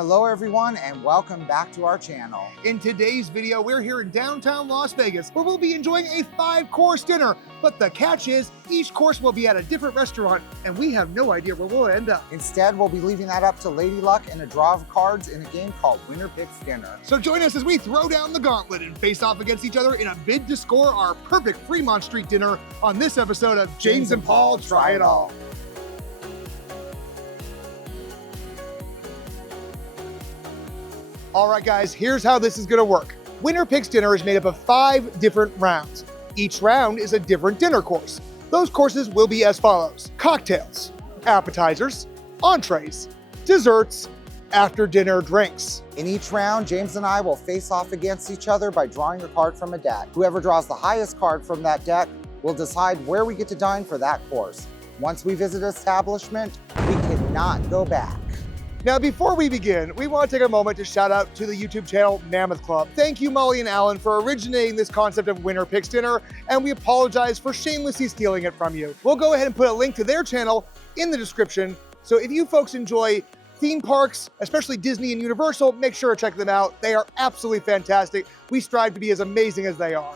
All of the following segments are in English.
Hello everyone and welcome back to our channel. In today's video, we're here in downtown Las Vegas where we'll be enjoying a 5-course dinner. But the catch is, each course will be at a different restaurant and we have no idea where we'll end up. Instead, we'll be leaving that up to Lady Luck and a draw of cards in a game called Winner Picks Dinner. So join us as we throw down the gauntlet and face off against each other in a bid to score our perfect Fremont Street dinner on this episode of James and Paul Try It All. All right, guys, here's how this is gonna work. Winner Picks Dinner is made up of 5 different rounds. Each round is a different dinner course. Those courses will be as follows: cocktails, appetizers, entrees, desserts, after dinner drinks. In each round, James and I will face off against each other by drawing a card from a deck. Whoever draws the highest card from that deck will decide where we get to dine for that course. Once we visit an establishment, we cannot go back. Now, before we begin, we want to take a moment to shout out to the YouTube channel Mammoth Club. Thank you, Molly and Alan, for originating this concept of Winner Picks Dinner, and we apologize for shamelessly stealing it from you. We'll go ahead and put a link to their channel in the description, so if you folks enjoy theme parks, especially Disney and Universal, make sure to check them out. They are absolutely fantastic. We strive to be as amazing as they are.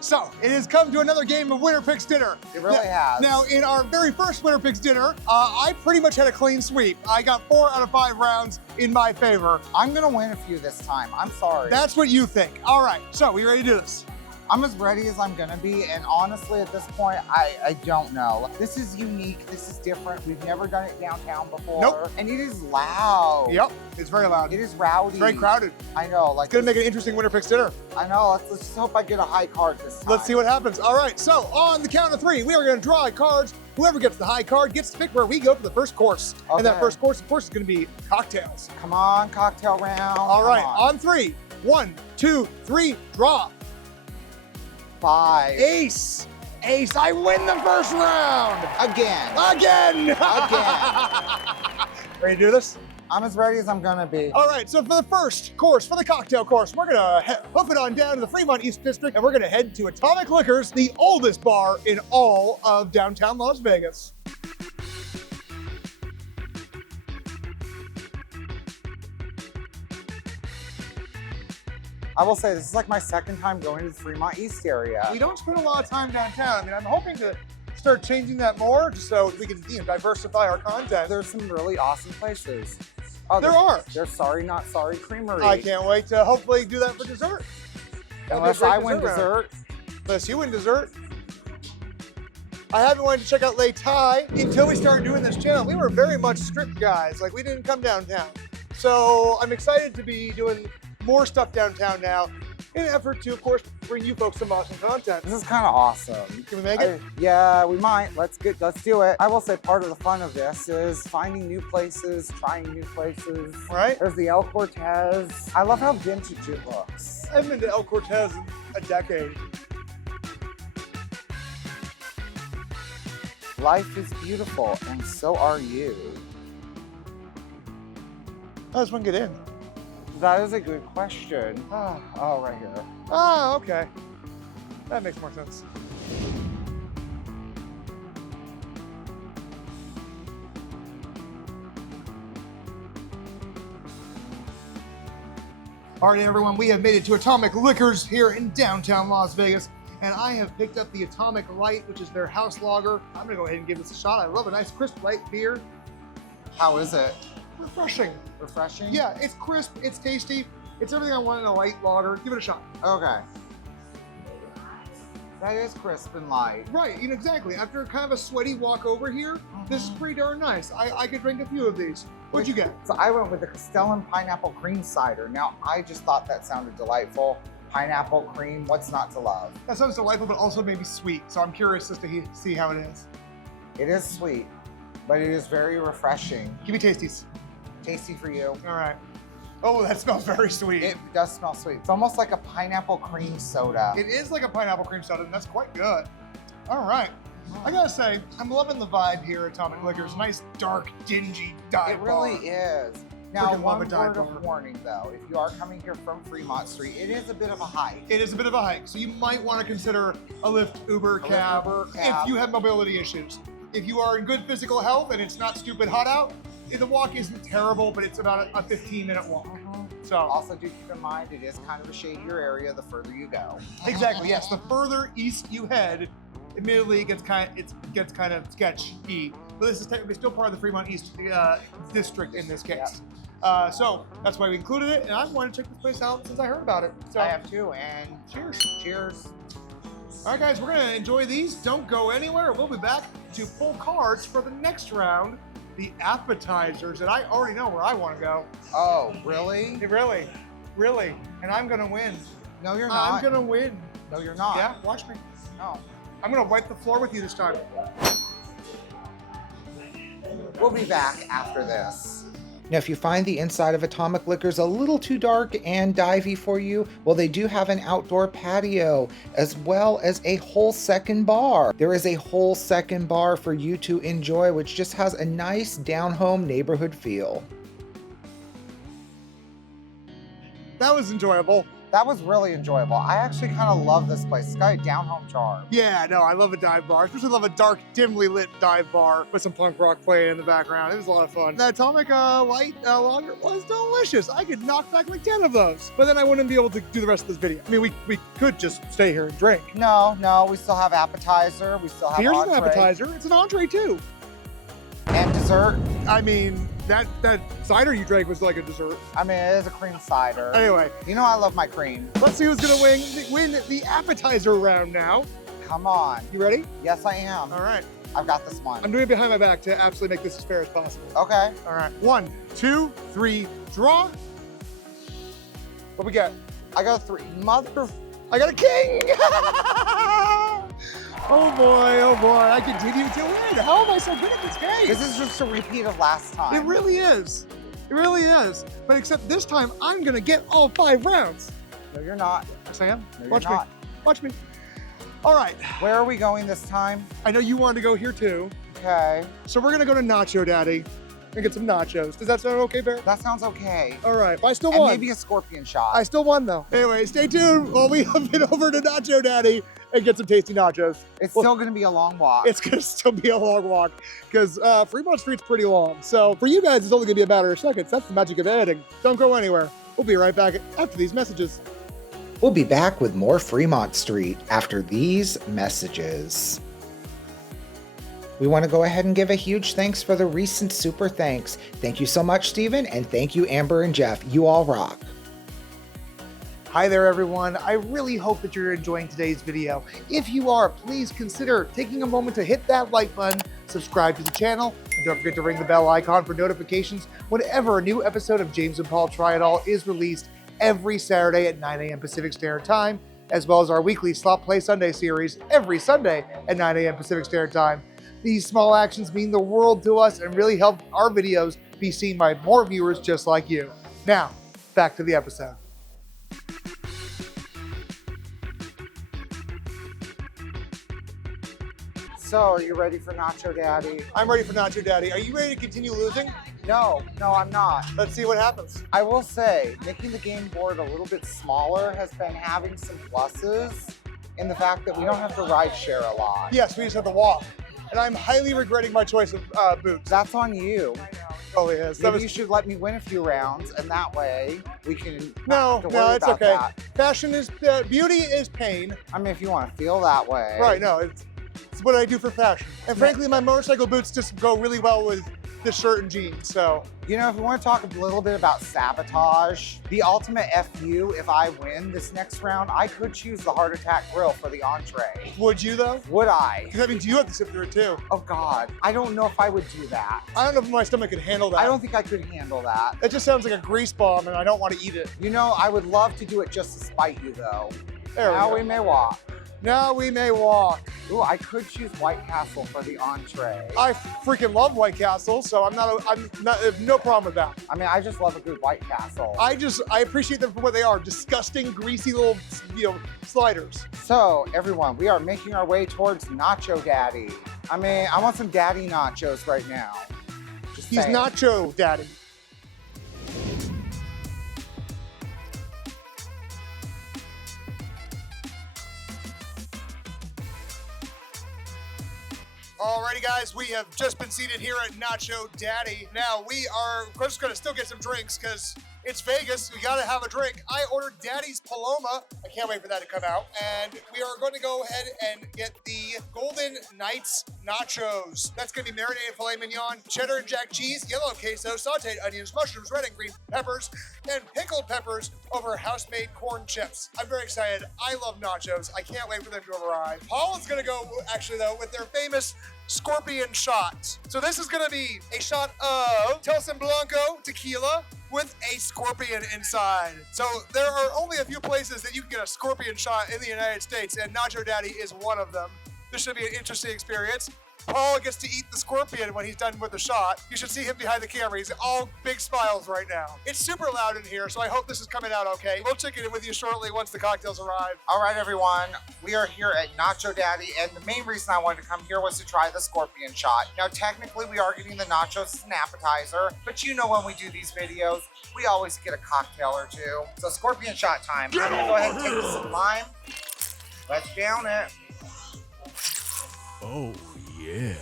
So, it has come to another game of Winner Picks Dinner. It really has. Now, in our very first Winner Picks Dinner, I pretty much had a clean sweep. I got 4 out of 5 rounds in my favor. I'm gonna win a few this time, I'm sorry. That's what you think. All right, so we ready to do this? I'm as ready as I'm gonna be, and honestly, at this point, I don't know. This is unique, this is different. We've never done it downtown before. Nope. And it is loud. Yep, it's very loud. It is rowdy. It's very crowded. I know, like. It's gonna make an interesting Winner Picks Dinner. I know, let's just hope I get a high card this time. Let's see what happens. All right, so on the count of 3, we are gonna draw cards. Whoever gets the high card gets to pick where we go for the first course. Okay. And that first course, of course, is gonna be cocktails. Come on, cocktail round. All right, Come on. on 3. 1, 2, 3, draw. 5. Ace. Ace, I win the first round. Again. Again. Ready to do this? I'm as ready as I'm gonna be. All right, so for the first course, for the cocktail course, we're gonna hoof it on down to the Fremont East District, and we're gonna head to Atomic Liquors, the oldest bar in all of downtown Las Vegas. I will say, this is like my second time going to the Fremont East area. We don't spend a lot of time downtown. I mean, I'm hoping to start changing that more just so we can diversify our content. There's some really awesome places. There are. There's Sorry Not Sorry Creamery. I can't wait to hopefully do that for dessert. Unless I win dessert. Unless you win dessert. I haven't wanted to check out Lei Tai until we started doing this channel. We were very much strip guys, like we didn't come downtown. So I'm excited to be doing more stuff downtown now in an effort to, of course, bring you folks some awesome content. This is kind of awesome. Can we make it? Yeah, we might. Let's do it. I will say part of the fun of this is finding new places, trying new places. Right? There's the El Cortez. I love how vintage it looks. I haven't been to El Cortez in a decade. Life is beautiful, and so are you. How does one get in? That is a good question. Oh, right here. Oh, okay. That makes more sense. All right, everyone, we have made it to Atomic Liquors here in downtown Las Vegas, and I have picked up the Atomic Light, which is their house lager. I'm gonna go ahead and give this a shot. I love a nice crisp light beer. How is it? Refreshing. Refreshing? Yeah, it's crisp, it's tasty, it's everything I want in a light lager. Give it a shot. Okay. That is crisp and light. Right, exactly. After kind of a sweaty walk over here, this is pretty darn nice. I could drink a few of these. What'd you get? So I went with the Castellan Pineapple Cream Cider. Now, I just thought that sounded delightful. Pineapple cream, what's not to love? That sounds delightful, but also maybe sweet. So I'm curious as to see how it is. It is sweet, but it is very refreshing. Give me tasties. Tasty for you. All right. Oh, that smells very sweet. It does smell sweet. It's almost like a pineapple cream soda. It is like a pineapple cream soda, and that's quite good. All right. I gotta say, I'm loving the vibe here at Atomic Liquors. Nice, dark, dingy dive It really bar. is. Now, Freaking love a one dive word bar. of warning though, if you are coming here from Fremont Street, it is a bit of a hike. It is a bit of a hike, so you might want to consider a Lyft, Uber, cab, Uber, cab. if you have mobility issues. If you are in good physical health and it's not stupid hot out, the walk isn't terrible, but it's about a 15-minute walk. So Also, do keep in mind, it is kind of a shadier area the further you go. exactly, yes. The further east you head, admittedly, it gets kind of sketchy. But this is technically still part of the Fremont East district in this case. So that's why we included it, and I wanted to check this place out since I heard about it. So I have too, and cheers. Cheers. All right, guys, we're gonna enjoy these. Don't go anywhere. We'll be back to pull cards for the next round, the appetizers, and I already know where I want to go. Oh, really? Really, and I'm gonna win. No, you're not. I'm gonna win. No, you're not. Yeah, watch me. No. I'm gonna wipe the floor with you this time. We'll be back after this. Now, if you find the inside of Atomic Liquors a little too dark and divey for you, well, they do have an outdoor patio as well as a whole second bar. There is a whole second bar for you to enjoy, which just has a nice down-home neighborhood feel. That was enjoyable. That was really enjoyable. I actually kind of love this place. It's got a down-home charm. Yeah, no, I love a dive bar. I especially love a dark, dimly lit dive bar with some punk rock playing in the background. It was a lot of fun. That Atomic Light Lager was delicious. I could knock back like 10 of those, but then I wouldn't be able to do the rest of this video. I mean, we could just stay here and drink. No, we still have appetizer. We still have Here's an entree. appetizer. It's an entree too. And dessert. I mean, that cider you drank was like a dessert. I mean, it is a cream cider. Anyway, You know I love my cream. let's see who's gonna win the appetizer round now. Come on. You ready? Yes, I am. All right. I've got this one. I'm doing it behind my back to absolutely make this as fair as possible. Okay. All right. 1, 2, 3, draw. What we got? I got a 3. Mother... I got a king! Oh boy, I continue to win. How am I so good at this game? This is just a repeat of last time. It really is. It really is. But except this time, I'm gonna get all 5 rounds. No, you're not. Yes, I am. No, Watch you're not. me. Watch me. All right. Where are we going this time? I know you wanted to go here too. Okay. So we're gonna go to Nacho Daddy and get some nachos. Does that sound okay, Bear? That sounds okay. All right. But I still And won. maybe a scorpion shot. I still won though. Anyway, stay tuned while we head over to Nacho Daddy and get some tasty nachos. It's still going to be a long walk. It's gonna still be a long walk because Fremont Street's pretty long. So for you guys, it's only gonna be a matter of seconds. That's the magic of editing. Don't go anywhere. We'll be right back after these messages. We'll be back with more Fremont Street after these messages. We want to go ahead and give a huge thanks for the recent super thanks. Thank you so much, Steven, and thank you, Amber and Jeff. You all rock. Hi there, everyone. I really hope that you're enjoying today's video. If you are, please consider taking a moment to hit that like button, subscribe to the channel, and don't forget to ring the bell icon for notifications whenever a new episode of James and Paul Try It All is released every Saturday at 9 a.m. Pacific Standard Time, as well as our weekly Slot Play Sunday series every Sunday at 9 a.m. Pacific Standard Time. These small actions mean the world to us and really help our videos be seen by more viewers just like you. Now, back to the episode. So, are you ready for Nacho Daddy? I'm ready for Nacho Daddy. Are you ready to continue losing? No, I'm not. Let's see what happens. I will say, making the game board a little bit smaller has been having some pluses in the fact that we don't have to ride share a lot. Yes, we just have to walk. And I'm highly regretting my choice of boots. That's on you. Oh, yes. Maybe you should let me win a few rounds, and that way we can No, not have to worry it's about okay. that. Fashion is, beauty is pain. I mean, if you want to feel that way. Right, no, it's what I do for fashion. And frankly, my motorcycle boots just go really well with this shirt and jeans, so. You know, if we want to talk a little bit about sabotage, the ultimate FU, if I win this next round, I could choose the Heart Attack Grill for the entree. Would you though? Would I? Because that means you have to sit through it too. Oh God, I don't know if I would do that. I don't know if my stomach could handle that. I don't think I could handle that. That just sounds like a grease bomb and I don't want to eat it. You know, I would love to do it just to spite you though. There Now we we go. may walk. Now we may walk. Ooh, I could choose White Castle for the entree. I freaking love White Castle, so I'm no problem with that. I mean, I just love a good White Castle. I appreciate them for what they are, disgusting, greasy little, sliders. So, everyone, we are making our way towards Nacho Daddy. I mean, I want some daddy nachos right now. Just He's saying. Nacho Daddy. Alrighty guys, we have just been seated here at Nacho Daddy. Now we are, of course, gonna still get some drinks because it's Vegas, we gotta have a drink. I ordered Daddy's Paloma. I can't wait for that to come out. And we are going to go ahead and get the Golden Knights nachos. That's gonna be marinated filet mignon, cheddar and jack cheese, yellow queso, sauteed onions, mushrooms, red and green peppers, and pickled peppers over house-made corn chips. I'm very excited. I love nachos. I can't wait for them to arrive. Paul is gonna go, actually though, with their famous scorpion shot. So this is gonna be a shot of Telson Blanco tequila with a scorpion inside. So there are only a few places that you can get a scorpion shot in the United States, and Nacho Daddy is one of them. This should be an interesting experience. Paul gets to eat the scorpion when he's done with the shot. You should see him behind the camera. He's all big smiles right now. It's super loud in here, so I hope this is coming out okay. We'll check in with you shortly once the cocktails arrive. All right, everyone. We are here at Nacho Daddy, and the main reason I wanted to come here was to try the scorpion shot. Now, technically, we are getting the nachos as an appetizer, but you know when we do these videos, we always get a cocktail or two. So scorpion shot time. I'm gonna go ahead and take some lime. Let's down it. Oh, yeah.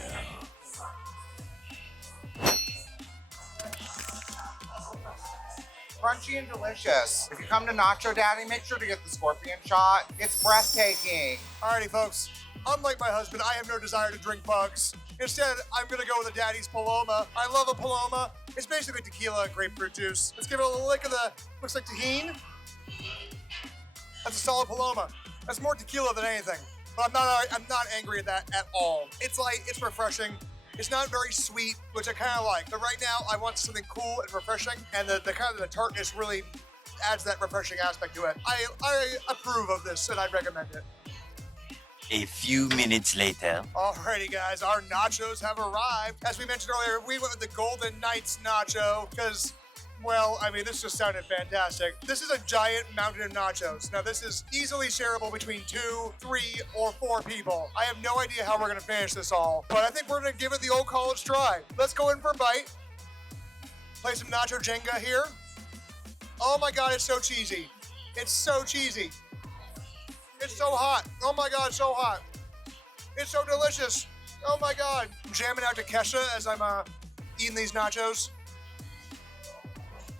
Crunchy and delicious. If you come to Nacho Daddy, make sure to get the scorpion shot. It's breathtaking. Alrighty, folks. Unlike my husband, I have no desire to drink bugs. Instead, I'm gonna go with the Daddy's Paloma. I love a Paloma. It's basically tequila and grapefruit juice. Let's give it a little lick of the, looks like tahini. That's a solid Paloma. That's more tequila than anything. But I'm not angry at that at all. It's light, it's refreshing. It's not very sweet, which I kind of like. But right now, I want something cool and refreshing, and the kind of the tartness really adds that refreshing aspect to it. I approve of this, and I'd recommend it. A few minutes later. Alrighty guys, our nachos have arrived. As we mentioned earlier, we went with the Golden Knights nacho because, well, I mean, this just sounded fantastic. This is a giant mountain of nachos. Now, this is easily shareable between 2, 3, or 4 people. I have no idea how we're gonna finish this all, but I think we're gonna give it the old college try. Let's go in for a bite. Play some nacho Jenga here. Oh my God, it's so cheesy. It's so cheesy. It's so hot. Oh my God, so hot. It's so delicious. Oh my God. I'm jamming out to Kesha as I'm eating these nachos.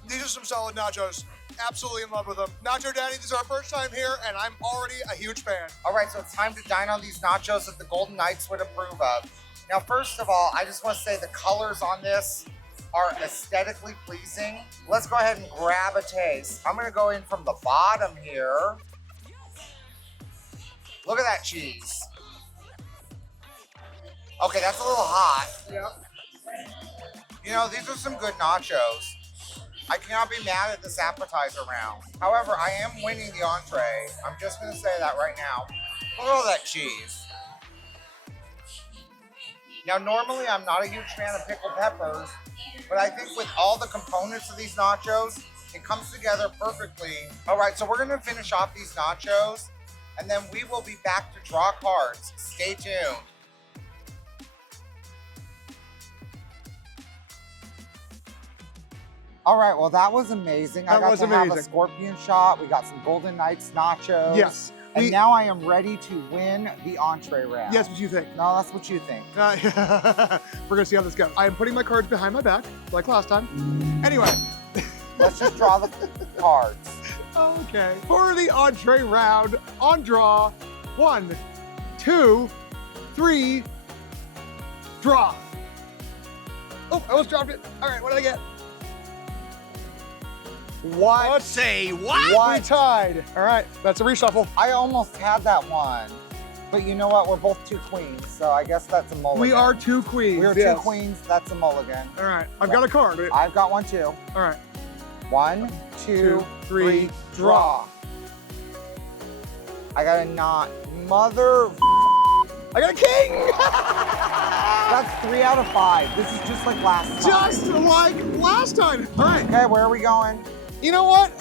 These are some solid nachos. Absolutely in love with them. Nacho Daddy, this is our first time here, and I'm already a huge fan. All right, so it's time to dine on these nachos that the Golden Knights would approve of. Now, first of all, I just want to say the colors on this are aesthetically pleasing. Let's go ahead and grab a taste. I'm gonna go in from the bottom here. Look at that cheese. Okay, that's a little hot. Yep. You know, these are some good nachos. I cannot be mad at this appetizer round. However, I am winning the entree. I'm just gonna say that right now. Look at all that cheese. Now, normally I'm not a huge fan of pickled peppers, but I think with all the components of these nachos, it comes together perfectly. All right, so we're gonna finish off these nachos, and then we will be back to draw cards. Stay tuned. All right, well, that was amazing. I got to have a scorpion shot. We got some Golden Knights nachos. Yes. And now I am ready to win the entree round. Yes, what you think? No, that's what you think. We're gonna see how this goes. I am putting my cards behind my back, like last time. Anyway. Let's just draw the cards. Okay. For the entree round, on draw, 1, 2, 3, draw. Oh, I almost dropped it. All right, what did I get? What? Say what? We tied. All right, that's a reshuffle. I almost had that one. But you know what? We're both 2 queens, so I guess that's a mulligan. We are 2 queens. We're 2 queens. That's a mulligan. All right, I've got a card. I've got one too. All right. 1, 2, 3, draw. I got a knot. Mother. I got a king. That's 3 out of 5. This is just like last time. Just like last time. All right. Okay, where are we going? You know what?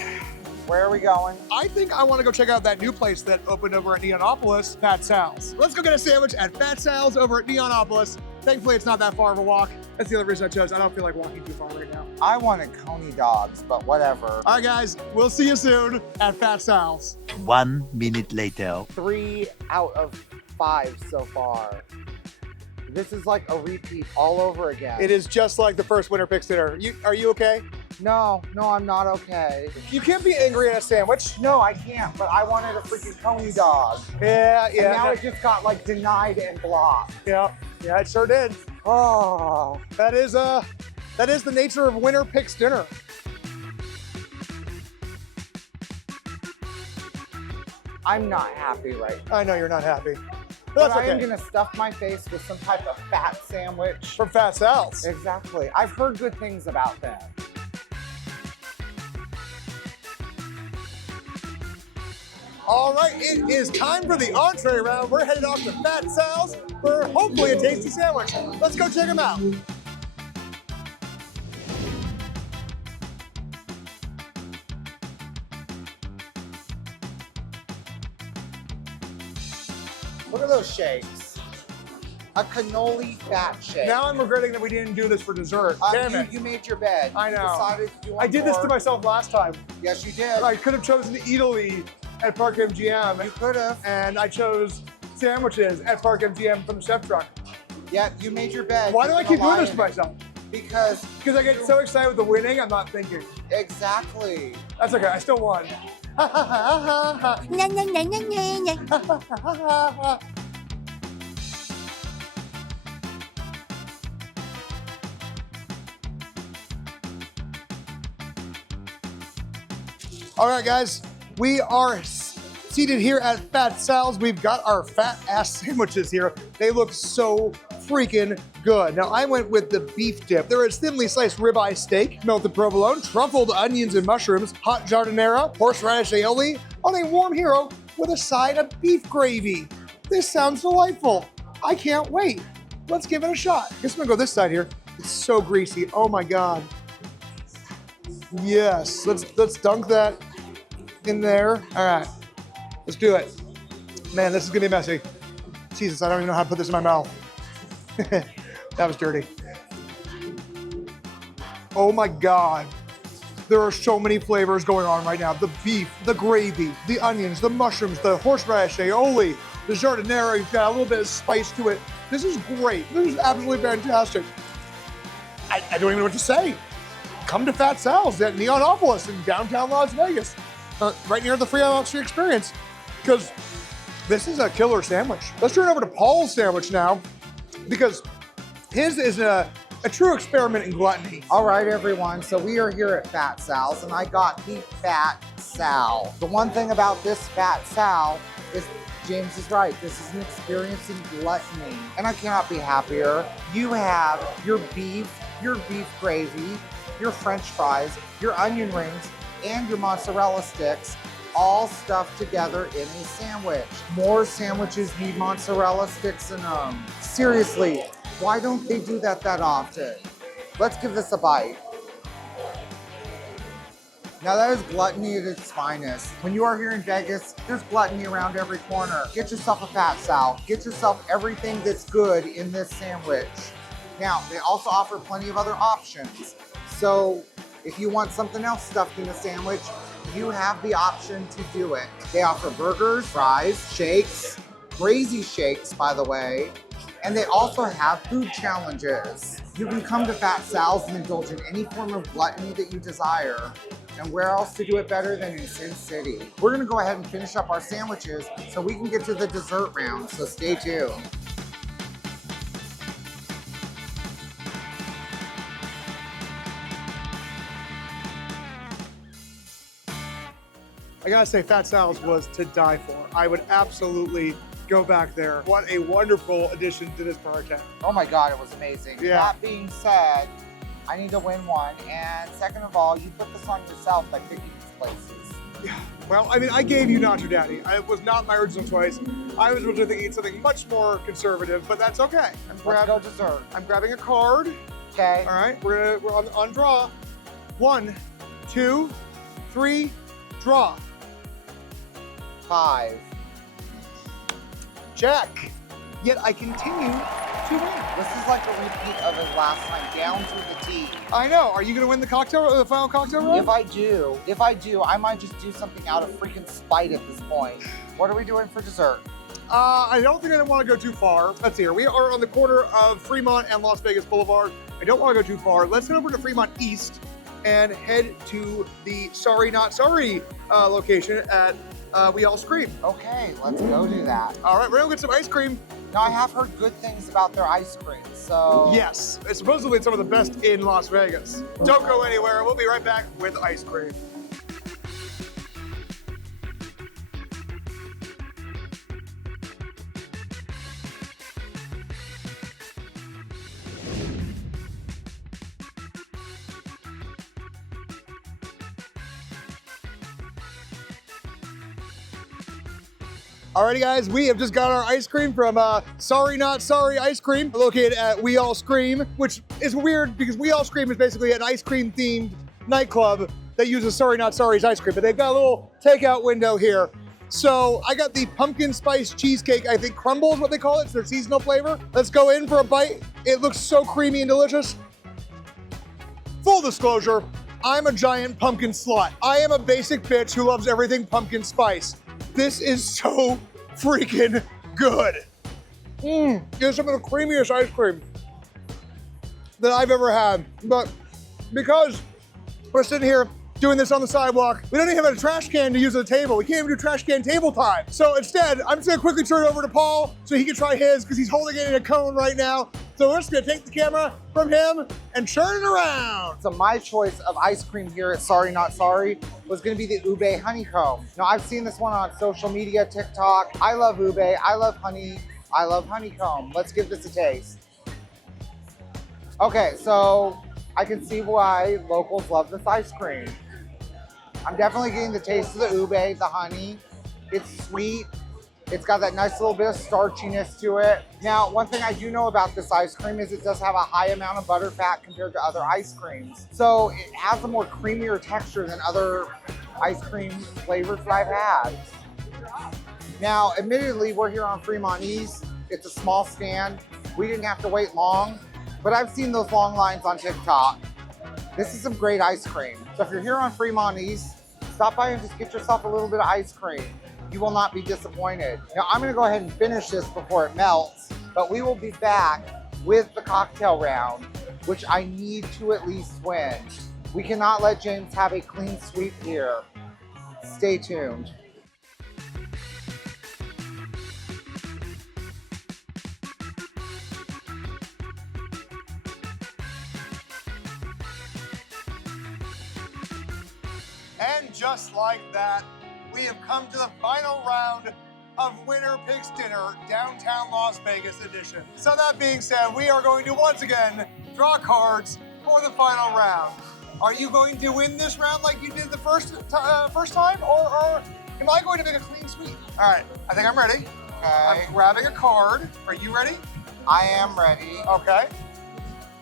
Where are we going? I think I want to go check out that new place that opened over at Neonopolis, Fat Sal's. Let's go get a sandwich at Fat Sal's over at Neonopolis. Thankfully, it's not that far of a walk. That's the other reason I chose. I don't feel like walking too far right now. I wanted Coney dogs, but whatever. All right, guys, we'll see you soon at Fat Sal's. 1 minute later. 3 out of 5 so far. This is like a repeat all over again. It is just like the first Winter Picks dinner. Are you okay? No, I'm not okay. You can't be angry at a sandwich. No, I can't, but I wanted a freaking coney dog. Yeah. And now it just got like denied and blocked. Yeah, it sure did. Oh. That is the nature of Winter Picks dinner. I'm not happy right now. I know you're not happy. But That's I am okay. gonna stuff my face with some type of fat sandwich. From Fat Sal's. Exactly. I've heard good things about them. All right, it is time for the entree round. We're headed off to Fat Sal's for hopefully a tasty sandwich. Let's go check them out. Look at those shakes. A cannoli fat shake. Now I'm regretting that we didn't do this for dessert. Damn it. You made your bed. I know. You decided to do one I did this more. to myself last time. Yes, you did. I could have chosen Italy at Park MGM. You could have. And I chose sandwiches at Park MGM from the chef truck. Yeah, you made your bed. Why do I keep doing this to to myself? Because I get so excited with the winning, I'm not thinking. exactly. That's okay, I still won. All right, guys, we are seated here at Fat Sal's. We've got our fat ass sandwiches here. They look so freaking good. Now, I went with the beef dip. There is thinly sliced ribeye steak, melted provolone, truffled onions and mushrooms, hot giardiniera, horseradish aioli on a warm hero with a side of beef gravy. This sounds delightful. I can't wait. Let's give it a shot. I guess I'm gonna go this side here. It's so greasy. Oh my God. Yes, let's dunk that in there. All right, let's do it. Man, this is gonna be messy. Jesus, I don't even know how to put this in my mouth. That was dirty. Oh my God. There are so many flavors going on right now. The beef, the gravy, the onions, the mushrooms, the horseradish aioli, the giardiniera, you've got a little bit of spice to it. This is great. This is absolutely fantastic. I don't even know what to say. Come to Fat Sal's at Neonopolis in downtown Las Vegas, right near the Fremont Street Experience, because this is a killer sandwich. Let's turn over to Paul's sandwich now, because his is a true experiment in gluttony. All right, everyone. So we are here at Fat Sal's, and I got the Fat Sal. The one thing about this Fat Sal is James is right. This is an experience in gluttony, and I cannot be happier. You have your beef gravy, your French fries, your onion rings, and your mozzarella sticks all stuffed together in a sandwich. More sandwiches need mozzarella sticks in them. Seriously, why don't they do that often? Let's give this a bite. Now that is gluttony at its finest. When you are here in Vegas, there's gluttony around every corner. Get yourself a Fat Sal. Get yourself everything that's good in this sandwich. Now, they also offer plenty of other options. So if you want something else stuffed in a sandwich, you have the option to do it. They offer burgers, fries, shakes, crazy shakes, by the way, and they also have food challenges. You can come to Fat Sal's and indulge in any form of gluttony that you desire. And where else to do it better than in Sin City? We're gonna go ahead and finish up our sandwiches so we can get to the dessert round, so stay tuned. I gotta say, Fat Sal's was to die for. I would absolutely go back there. What a wonderful addition to this party. Oh my God, it was amazing. Yeah. That being said, I need to win one. And second of all, you put this on yourself by picking these places. Yeah. Well, I mean, I gave you Notre Daddy. It was not my original choice. I was originally thinking something much more conservative, but that's okay. Let's go dessert. I'm grabbing a card. Okay. All right, we're on draw. 1, 2, 3, draw. 5. Check. Yet I continue to win. This is like a repeat of his last time, down to the T. I know. Are you gonna win the final cocktail round? If I do, I might just do something out of freaking spite at this point. What are we doing for dessert? I don't think I want to go too far. Let's see here. We are on the corner of Fremont and Las Vegas Boulevard. I don't want to go too far. Let's head over to Fremont East and head to the Sorry Not Sorry location at We All Scream. Okay, let's go do that. All right, we're gonna get some ice cream. Now, I have heard good things about their ice cream, so... Yes, it's supposedly some of the best in Las Vegas. Don't go anywhere. We'll be right back with ice cream. Alrighty guys, we have just got our ice cream from Sorry Not Sorry Ice Cream, located at We All Scream, which is weird because We All Scream is basically an ice cream themed nightclub that uses Sorry Not Sorry's ice cream, but they've got a little takeout window here. So I got the pumpkin spice cheesecake, I think crumble is what they call it, it's their seasonal flavor. Let's go in for a bite. It looks so creamy and delicious. Full disclosure, I'm a giant pumpkin slut. I am a basic bitch who loves everything pumpkin spice. This is so freaking good. It's some of the creamiest ice cream that I've ever had. But because we're sitting here doing this on the sidewalk, we don't even have a trash can to use at the table. We can't even do trash can table time. So instead, I'm just gonna quickly turn it over to Paul so he can try his because he's holding it in a cone right now. So we're just gonna take the camera from him and turn it around. So my choice of ice cream here at Sorry Not Sorry was gonna be the ube honeycomb. Now I've seen this one on social media, TikTok. I love ube, I love honey, I love honeycomb. Let's give this a taste. Okay, so I can see why locals love this ice cream. I'm definitely getting the taste of the ube, the honey. It's sweet. It's got that nice little bit of starchiness to it. Now, one thing I do know about this ice cream is it does have a high amount of butter fat compared to other ice creams. So it has a more creamier texture than other ice cream flavors that I've had. Now, admittedly, we're here on Fremont East. It's a small stand. We didn't have to wait long, but I've seen those long lines on TikTok. This is some great ice cream. So if you're here on Fremont East, stop by and just get yourself a little bit of ice cream. You will not be disappointed. Now I'm gonna go ahead and finish this before it melts, but we will be back with the cocktail round, which I need to at least win. We cannot let James have a clean sweep here. Stay tuned. And just like that, we have come to the final round of Winner Picks Dinner, Downtown Las Vegas edition. So that being said, we are going to once again draw cards for the final round. Are you going to win this round like you did the first time, or am I going to make a clean sweep? All right, I think I'm ready. Okay. I'm grabbing a card. Are you ready? I am ready. Okay.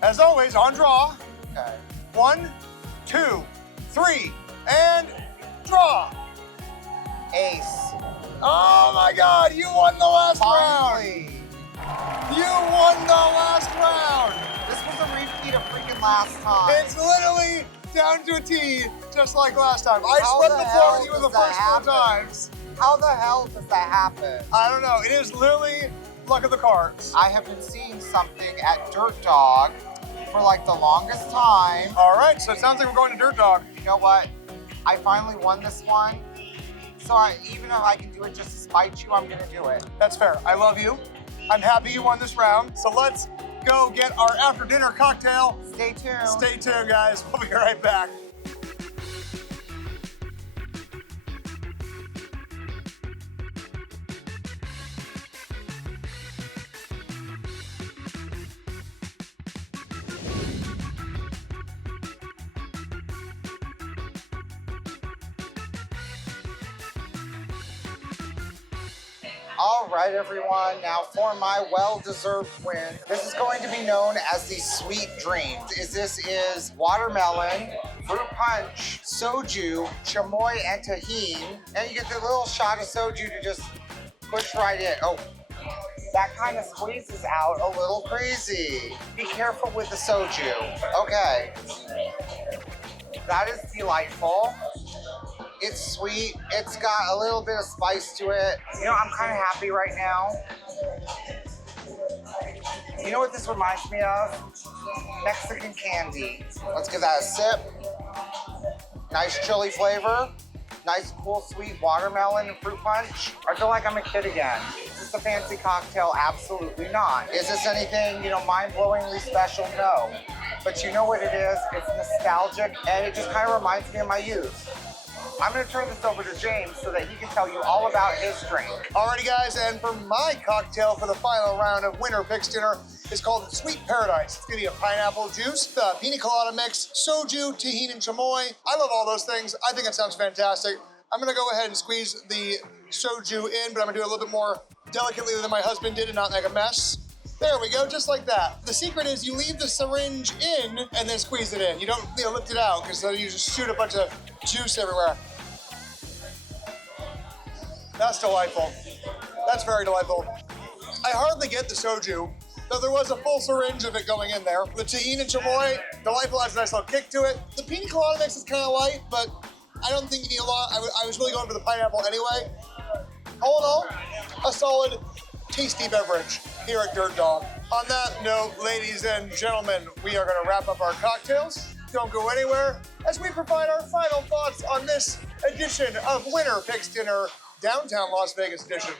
As always, on draw. Okay. 1, 2, 3, and draw. Ace. Oh my God, you won the last Finally. round. You won the last round. This was a repeat of freaking last time. It's literally down to a T, just like last time. I How swept the the floor with hell you the does that first 4 happen? times. How the hell does that happen? I don't know, it is literally luck of the cards. I have been seeing something at Dirt Dog for like the longest time. All right, so it sounds like we're going to Dirt Dog. You know what? I finally won this one. So even if I can do it just to spite you, I'm gonna do it. That's fair, I love you. I'm happy you won this round. So let's go get our after dinner cocktail. Stay tuned. Stay tuned, guys, we'll be right back. All right, everyone. Now for my well-deserved win. This is going to be known as the Sweet Dreams. This is watermelon, fruit punch, soju, chamoy, and tahini. And you get the little shot of soju to just push right in. Oh, that kind of squeezes out a little crazy. Be careful with the soju. Okay. That is delightful. It's sweet. It's got a little bit of spice to it. You know, I'm kind of happy right now. You know what this reminds me of? Mexican candy. Let's give that a sip. Nice chili flavor. Nice, cool, sweet watermelon and fruit punch. I feel like I'm a kid again. Is this a fancy cocktail? Absolutely not. Is this anything, you know, mind-blowingly special? No. But you know what it is? It's nostalgic, and it just kind of reminds me of my youth. I'm gonna turn this over to James so that he can tell you all about his drink. Alrighty guys, and for my cocktail for the final round of Winter Picks Dinner is called Sweet Paradise. It's gonna be a pineapple juice, the pina colada mix, soju, tahini, and chamoy. I love all those things. I think it sounds fantastic. I'm gonna go ahead and squeeze the soju in, but I'm gonna do it a little bit more delicately than my husband did and not make a mess. There we go, just like that. The secret is you leave the syringe in and then squeeze it in. You don't lift it out because then you just shoot a bunch of juice everywhere. That's delightful. That's very delightful. I hardly get the soju, though there was a full syringe of it going in there. The tahini and chamoy, delightful, has a nice little kick to it. The pina colada mix is kind of light, but I don't think you need a lot. I was really going for the pineapple anyway. All in all, a solid, tasty beverage here at Dirt Dog. On that note, ladies and gentlemen, we are gonna wrap up our cocktails. Don't go anywhere as we provide our final thoughts on this edition of Winter Picks Dinner, Downtown Las Vegas edition.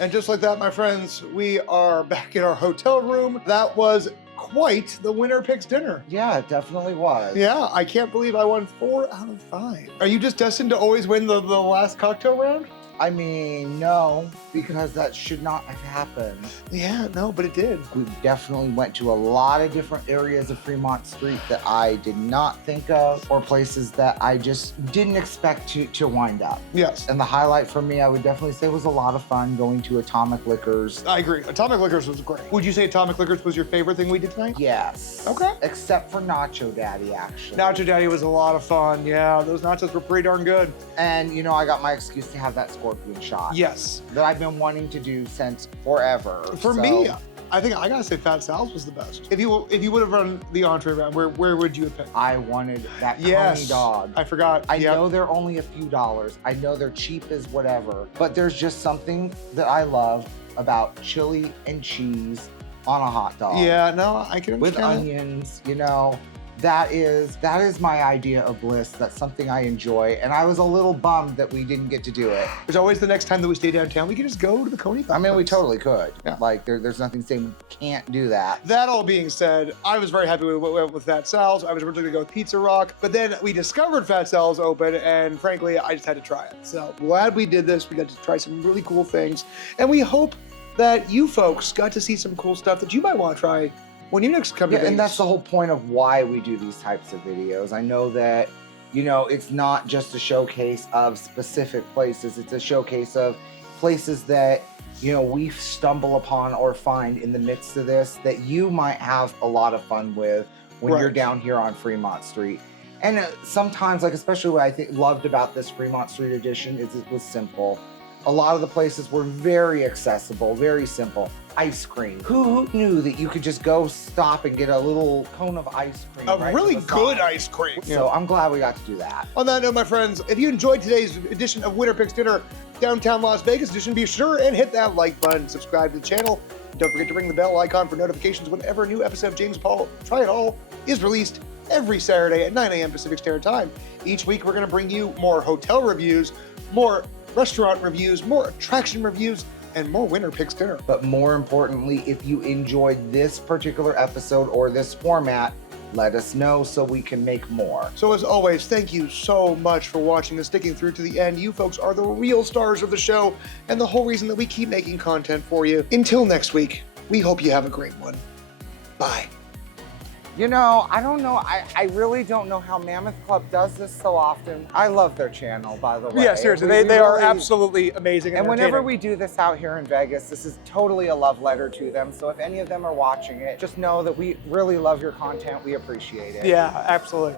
And just like that, my friends, we are back in our hotel room. That was quite the Winter Picks Dinner. Yeah, it definitely was. Yeah, I can't believe I won 4 out of 5. Are you just destined to always win the last cocktail round? I mean, no, because that should not have happened. Yeah, no, but it did. We definitely went to a lot of different areas of Fremont Street that I did not think of, or places that I just didn't expect to wind up. Yes. And the highlight for me, I would definitely say, was a lot of fun going to Atomic Liquors. I agree. Atomic Liquors was great. Would you say Atomic Liquors was your favorite thing we did tonight? Yes. Okay. Except for Nacho Daddy, actually. Nacho Daddy was a lot of fun. Yeah, those nachos were pretty darn good. And, you know, I got my excuse to have that scorpion shot. Yes. That I've been wanting to do since forever. For me, I think I gotta say Fat Sal's was the best. If you would have run the entree round, where would you have picked? I wanted that Yes. Coney dog. I forgot. I Yep. know they're only a few dollars. I know they're cheap as whatever, but there's just something that I love about chili and cheese on a hot dog. Yeah, no, I can With understand onions, you know. That is my idea of bliss. That's something I enjoy, and I was a little bummed that we didn't get to do it. There's always the next time that we stay downtown, we can just go to the Coney. I mean, we totally could. Yeah. Like, there's nothing saying we can't do that. That all being said, I was very happy with Fat Sal's. I was originally going to go with Pizza Rock, but then we discovered Fat Sal's open, and frankly, I just had to try it. So glad we did this. We got to try some really cool things, and we hope that you folks got to see some cool stuff that you might want to try when you next come to Yeah, Vegas. and that's the whole point of why we do these types of videos. I know that, you know, it's not just a showcase of specific places. It's a showcase of places that, you know, we stumble upon or find in the midst of this that you might have a lot of fun with when you're Right. down here on Fremont Street. And sometimes, like, especially what I loved about this Fremont Street edition is it was simple. A lot of the places were very accessible, very simple. Ice cream. Who knew that you could just go stop and get a little cone of ice cream? a right really from the good side? ice cream. So I'm glad we got to do that. On that note, my friends, if you enjoyed today's edition of Winter Picks Dinner, Downtown Las Vegas edition, be sure and hit that like button, subscribe to the channel, and don't forget to ring the bell icon for notifications whenever a new episode of James Paul Try It All is released every Saturday at 9 a.m. Pacific Standard Time. Each week, we're going to bring you more hotel reviews, more restaurant reviews, more attraction reviews, and more Winter Picks Dinner. But more importantly, if you enjoyed this particular episode or this format, let us know so we can make more. So as always, thank you so much for watching and sticking through to the end. You folks are the real stars of the show and the whole reason that we keep making content for you. Until next week, we hope you have a great one. Bye. You know, I don't know. I really don't know how Mammoth Club does this so often. I love their channel, by the way. Yeah, seriously, We they are really- absolutely amazing. And whenever entertaining. we do this out here in Vegas, this is totally a love letter to them. So if any of them are watching it, just know that we really love your content. We appreciate it. Yeah, absolutely.